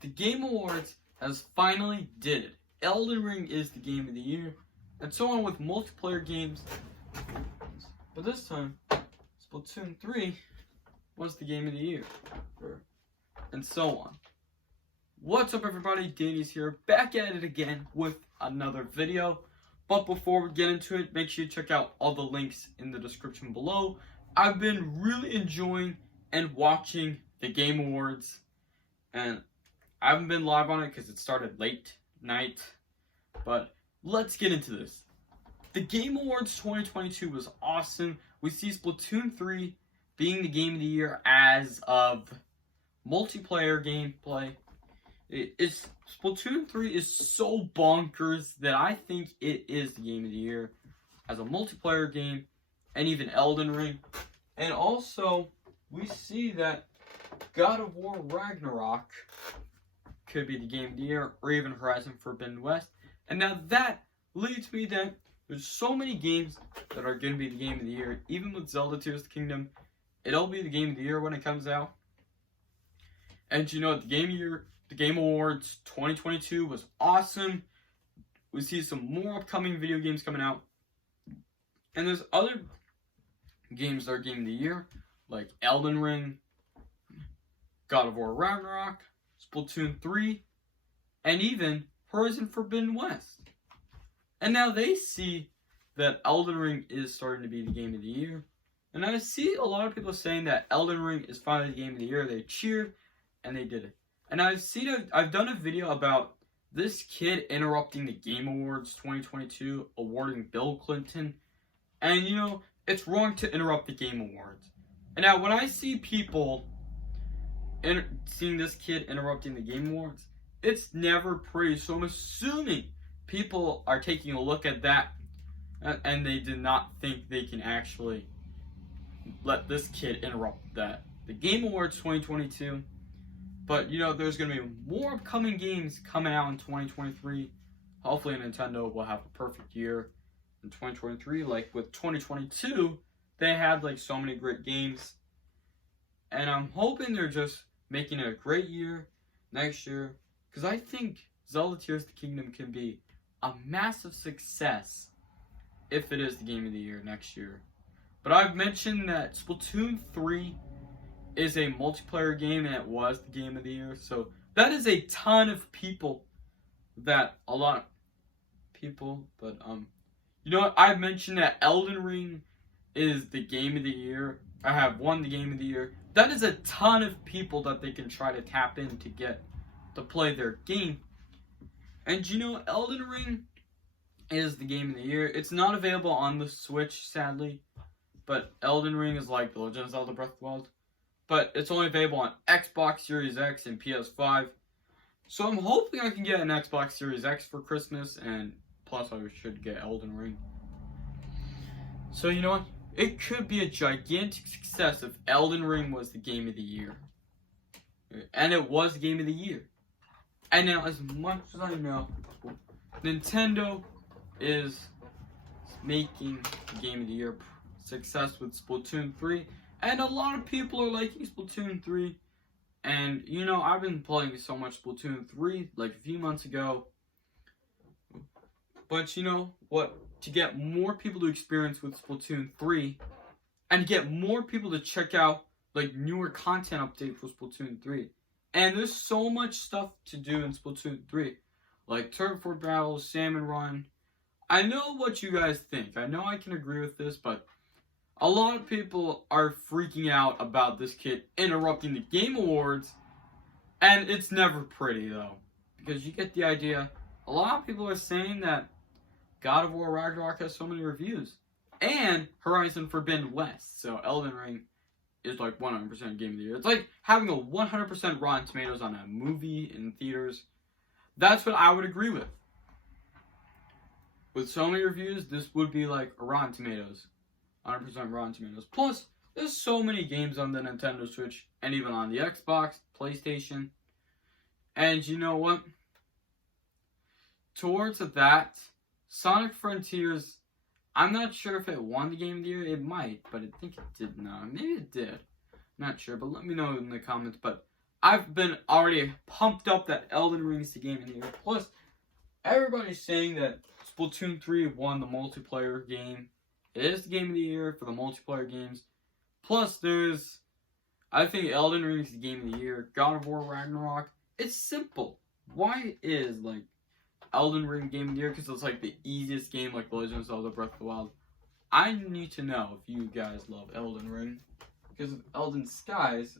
The Game Awards has finally did it. Elden Ring is the game of the year, and so on with multiplayer games. But this time, Splatoon 3 was the game of the year, and so on. What's up, everybody? Danny's here, back at it again with another video. But before we get into it, make sure you check out all the links in the description below. I've been really enjoying and watching the Game Awards, and I haven't been live on it because it started late night. But let's get into this. The Game Awards 2022 was awesome. We see Splatoon 3 being the game of the year as of multiplayer gameplay. Splatoon 3 is so bonkers that I think it is the game of the year as a multiplayer game, and even Elden Ring. And also, we see that God of War Ragnarok could be the game of the year, or even Horizon Forbidden West. And now that leads me that there's so many games that are going to be the game of the year. Even with Zelda Tears of the Kingdom, it'll be the game of the year when it comes out. And you know, the Game Awards 2022 was awesome. We see some more upcoming video games coming out. And there's other games that are game of the year, like Elden Ring, God of War Ragnarok, Splatoon 3, and even Horizon Forbidden West. And now they see that Elden Ring is starting to be the game of the year. And I see a lot of people saying that Elden Ring is finally the game of the year. They cheered, and they did it. And I've done a video about this kid interrupting the Game Awards 2022, awarding Bill Clinton. And you know, it's wrong to interrupt the Game Awards. And now when I see people seeing this kid interrupting the Game Awards, it's never pretty. So I'm assuming people are taking a look at that, and they did not think they can actually let this kid interrupt that. The Game Awards 2022. But, you know, there's going to be more upcoming games coming out in 2023. Hopefully Nintendo will have a perfect year in 2023. Like, with 2022, they had, like, so many great games. And I'm hoping they're just making it a great year next year. Because I think Zelda Tears of the Kingdom can be a massive success if it is the game of the year next year. But I've mentioned that Splatoon 3 is a multiplayer game, and it was the game of the year. So that is a ton of people, but you know what? I've mentioned that Elden Ring is the game of the year. I have won the game of the year. That is a ton of people that they can try to tap in to get to play their game. And you know, Elden Ring is the game of the year. It's not available on the Switch, sadly, but Elden Ring is like The Legend of Zelda Breath of the Wild. But it's only available on Xbox Series X and PS5. So I'm hoping I can get an Xbox Series X for Christmas, and plus I should get Elden Ring. So you know what? It could be a gigantic success if Elden Ring was the game of the year. And it was the game of the year. And now, as much as I know, Nintendo is making the game of the year success with Splatoon 3. And a lot of people are liking Splatoon 3. And, you know, I've been playing so much Splatoon 3, like a few months ago. But, you know what? To get more people to experience with Splatoon 3, and get more people to check out, like, newer content updates for Splatoon 3. And there's so much stuff to do in Splatoon 3. Like, Turf War Battles, Salmon Run. I know what you guys think. I know I can agree with this, but a lot of people are freaking out about this kid interrupting the Game Awards, and it's never pretty, though, because you get the idea. A lot of people are saying that God of War Ragnarok has so many reviews, and Horizon Forbidden West, so Elden Ring is like 100% game of the year. It's like having a 100% Rotten Tomatoes on a movie in theaters. That's what I would agree with. With so many reviews, this would be like a Rotten Tomatoes. 100% Rotten Tomatoes. Plus, there's so many games on the Nintendo Switch, and even on the Xbox, PlayStation. And you know what? Towards that, Sonic Frontiers, I'm not sure if it won the game of the year. It might, but I think it did not. Maybe it did. Not sure, but let me know in the comments. But I've been already pumped up that Elden Ring is the game of the year. Plus, everybody's saying that Splatoon 3 won the multiplayer game. It is the game of the year for the multiplayer games. Plus, I think Elden Ring is the game of the year. God of War Ragnarok. It's simple. Why is, like, Elden Ring game of the year? Because it's, like, the easiest game, like Legend of Zelda Breath of the Wild. I need to know if you guys love Elden Ring. Because of Elden Skies,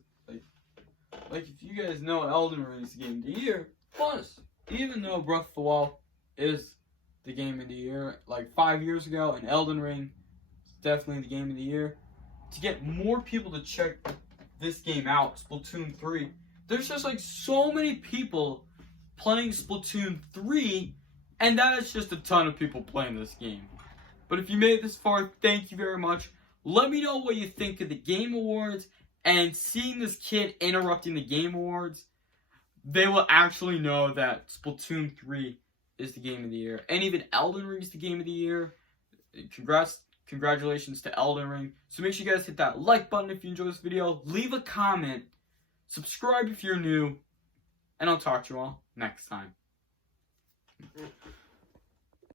like if you guys know Elden Ring is the game of the year, plus, even though Breath of the Wild is the game of the year, like 5 years ago, and Elden Ring is definitely the game of the year, to get more people to check this game out, Splatoon 3, there's just like so many people playing Splatoon 3, and that is just a ton of people playing this game. But if you made it this far, thank you very much. Let me know what you think of the Game Awards, and seeing this kid interrupting the Game Awards, they will actually know that Splatoon 3 is the game of the year. And even Elden Ring is the game of the year. Congratulations to Elden Ring. So make sure you guys hit that like button if you enjoyed this video. Leave a comment. Subscribe if you're new. And I'll talk to you all next time.